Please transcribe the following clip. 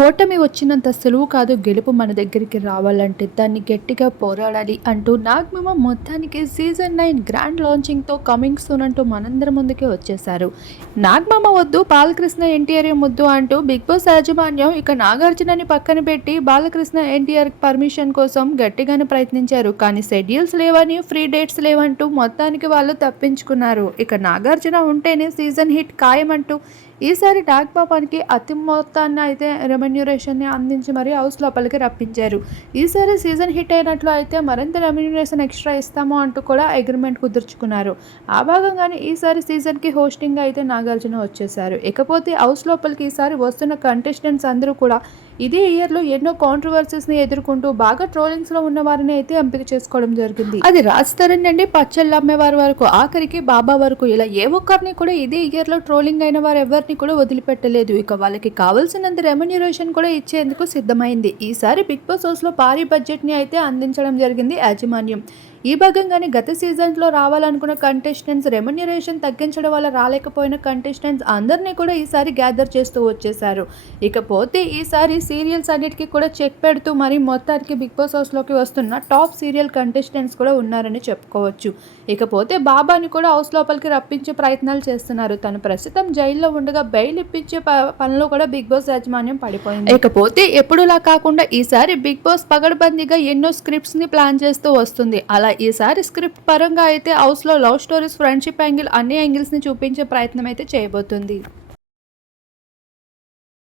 ఓటమి వచ్చినంత సులువు కాదు గెలుపు మన దగ్గరికి రావాలంటే దాన్ని గట్టిగా పోరాడాలి అంటూ నాగమామ మొత్తానికి సీజన్ 9 గ్రాండ్ లాంచింగ్తో కమింగ్ సూన్ అంటూ మనందరి ముందుకే వచ్చేశారు. నాగమామ వద్దు బాలకృష్ణ ఎన్టీఆర్ ముద్దు అంటూ బిగ్ బాస్ యాజమాన్యం ఇక నాగార్జునని పక్కన పెట్టి బాలకృష్ణ ఎన్టీఆర్ పర్మిషన్ కోసం గట్టిగానే ప్రయత్నించారు. కానీ షెడ్యూల్స్ లేవని ఫ్రీ డేట్స్ లేవంటూ మొత్తానికి వాళ్ళు తప్పించుకున్నారు. ఇక నాగార్జున ఉంటేనే సీజన్ హిట్ ఖాయమంటూ ఈసారి నాగమామకి అతి మొత్తాన్ని అయితే రెమ్యునరేషన్ని అందించి మరీ హౌస్ లోపలికి రప్పించారు. ఈసారి సీజన్ హిట్ అయినట్లు అయితే మరింత రెమ్యునరేషన్ ఎక్స్ట్రా ఇస్తాము అంటూ కూడా అగ్రిమెంట్ కుదుర్చుకున్నారు. ఆ భాగంగానే ఈసారి సీజన్కి హోస్టింగ్ అయితే నాగార్జున వచ్చేశారు. ఇకపోతే హౌస్ లోపలికి ఈసారి వస్తున్న కంటెస్టెంట్స్ అందరూ కూడా ఇదే ఇయర్లో ఎన్నో కాంట్రవర్సీస్ని ఎదుర్కొంటూ బాగా ట్రోలింగ్స్లో ఉన్న వారిని అయితే ఎంపిక చేసుకోవడం జరిగింది. అది రాజ్ తరుణ్ నుండి పచ్చళ్ళు అమ్మేవారి వరకు ఆఖరికి బాబా వరకు ఇలా ఏ ఒక్కరిని కూడా ఇదే ఇయర్లో ట్రోలింగ్ అయిన వారు ఎవరిని కూడా వదిలిపెట్టలేదు. ఇక వాళ్ళకి కావాల్సినంత రెమ్యునరేషన్ కూడా ఇచ్చేందుకు సిద్ధమైంది. ఈసారి బిగ్ బాస్ హౌస్లో భారీ బడ్జెట్ని అయితే అందించడం జరిగింది యాజమాన్యం. ఈ భాగంగానే గత సీజన్లో రావాలనుకున్న కంటెస్టెంట్స్ రెమ్యునరేషన్ తగ్గించడం వల్ల రాలేకపోయిన కంటెస్టెంట్స్ అందరినీ కూడా ఈసారి గ్యాదర్ చేస్తూ వచ్చేశారు. ఇకపోతే ఈసారి సీరియల్స్ అన్నిటికీ కూడా చెక్ పెడుతూ మరి మొత్తానికి బిగ్ బాస్ హౌస్లోకి వస్తున్న టాప్ సీరియల్ కంటెస్టెంట్స్ కూడా ఉన్నారని చెప్పుకోవచ్చు. ఇకపోతే బాబాని కూడా హౌస్ లోపలికి రప్పించే ప్రయత్నాలు చేస్తున్నారు. తను ప్రస్తుతం జైల్లో ఉండగా బెయిల్ ఇప్పించే పనిలో కూడా బిగ్ బాస్ యాజమాన్యం పడిపోయింది. ఇకపోతే ఎప్పుడులా కాకుండా ఈసారి బిగ్ బాస్ పగడబందీగా ఎన్నో స్క్రిప్ట్స్ ని ప్లాన్ చేస్తూ వస్తుంది. అలా ఈసారి స్క్రిప్ట్ పరంగా అయితే హౌస్లో లవ్ స్టోరీస్, ఫ్రెండ్షిప్ యాంగిల్ అన్ని యాంగిల్స్ని చూపించే ప్రయత్నం అయితే చేయబోతుంది.